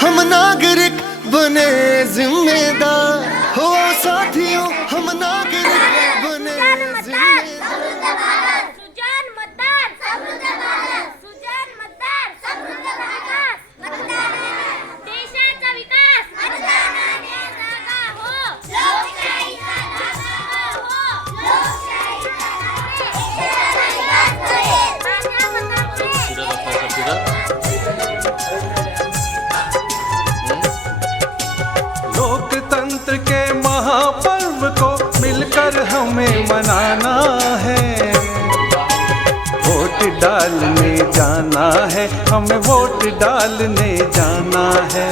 हम नागरिक बने जिम्मेदार। महापर्व को मिलकर हमें मनाना है। वोट डालने जाना है, हमें वोट डालने जाना है।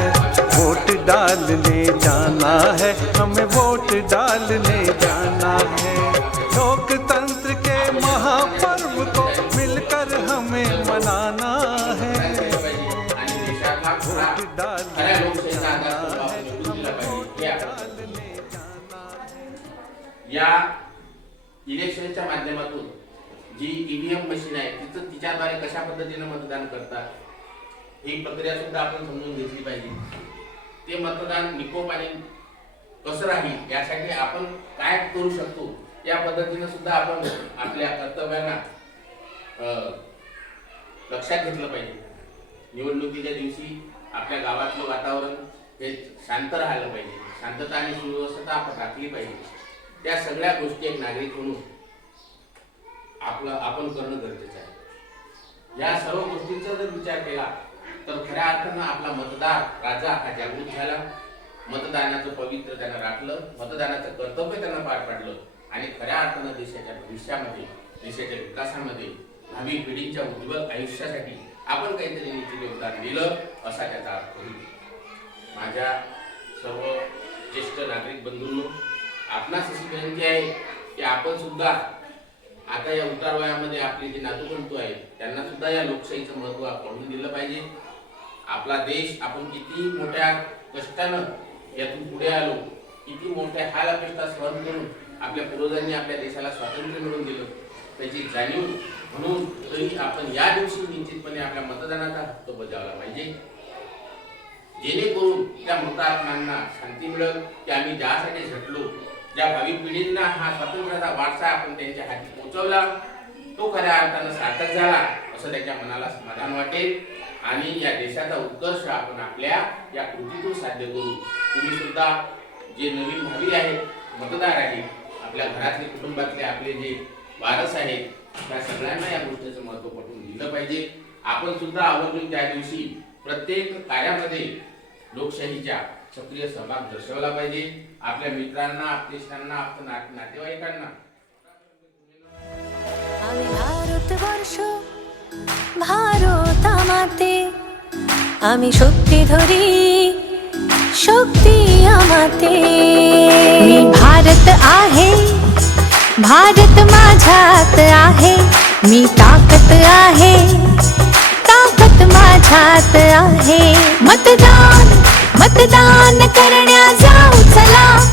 वोट डालने जाना है, हमें वोट डालने जाना है या इलेक्शनच्या माध्यमातून जी ईव्हीएम मशीन आहे तिचं तिच्याद्वारे कशा पद्धतीनं मतदान करतात ही प्रक्रिया सुद्धा आपण समजून घेतली पाहिजे. ते मतदान निकोप आणि कसं राहील यासाठी आपण काय करू शकतो या पद्धतीनं सुद्धा आपण आपल्या कर्तव्यांना लक्षात घेतलं पाहिजे. निवडणुकीच्या दिवशी आपल्या गावातलं वातावरण हे शांत राहिलं पाहिजे. शांतता आणि सुव्यवस्था आपण राखली पाहिजे. त्या सगळ्या गोष्टी एक नागरिक म्हणून आपलं आपण करणं गरजेचं आहे. या सर्व गोष्टींचा जर विचार केला तर खऱ्या अर्थानं आपला मतदार राजा हा जागृत झाला. मतदानाचं पवित्र त्यानं राखलं मतदानाचं कर्तव्य त्यानं पार पाडलं आणि खऱ्या अर्थानं देशाच्या भविष्यामध्ये देशाच्या विकासामध्ये भावी पिढींच्या उज्ज्वल आयुष्यासाठी आपण काहीतरी निश्चित योगदान दिलं असा त्याचा अर्थ होईल. माझ्या सर्व ज्येष्ठ नागरिक बंधूंनो आपणास अशी विनंती आहे की आपण सुद्धा आता या उतार वयामध्ये आपले जे नातूपंतू आहेत त्यांना सुद्धा या लोकशाहीचं महत्त्व कळून दिलं पाहिजे. आपला देश आपण किती मोठ्या कष्टानं यातून पुढे आलो किती मोठ्या हाल अपेक्षा सहन करून आपल्या पूर्वजांनी आपल्या देशाला स्वातंत्र्य मिळवून दिलं त्याची जाणीव म्हणून तरी आपण या दिवशी निश्चितपणे आपल्या मतदानाचा हक्क बजावला पाहिजे. जेणेकरून त्या मृतात्म्यांना शांती मिळेल की आम्ही ज्यासाठी झटलो ज्या भावी पिढींना हा स्वातंत्र्याचा वारसा आपण त्यांच्या हाती पोहोचवला तो खऱ्या अर्थानं सार्थक झाला असं त्याच्या मनाला समाधान वाटेल. आणि या देशाचा उत्कर्ष आपण आपल्या या कृतीतून साध्य करू. तुम्ही सुद्धा जे नवीन भावी आहेत मतदार आहेत आपल्या घरातले कुटुंबातले आपले जे वारस आहेत त्या सगळ्यांना या गोष्टीचं महत्त्व पटवून दिलं पाहिजे. आपण सुद्धा आवर्जून त्या दिवशी प्रत्येक कार्यामध्ये लोकशाहीच्या सक्रिय सहभाग दर्शवला पाहिजे आपल्या मित्रांना आपलेशांना आपल्या नात- नातेवाईकांना আমি ভারতবর্ষ ভারত আমাতে আমি শক্তি ধরি शक्ती আমাতে मी भारत आहे भारत माझ्यात आहे मी ताकद आहे ताकद माझ्यात आहे मतदान मतदान करण्या जाऊ चला.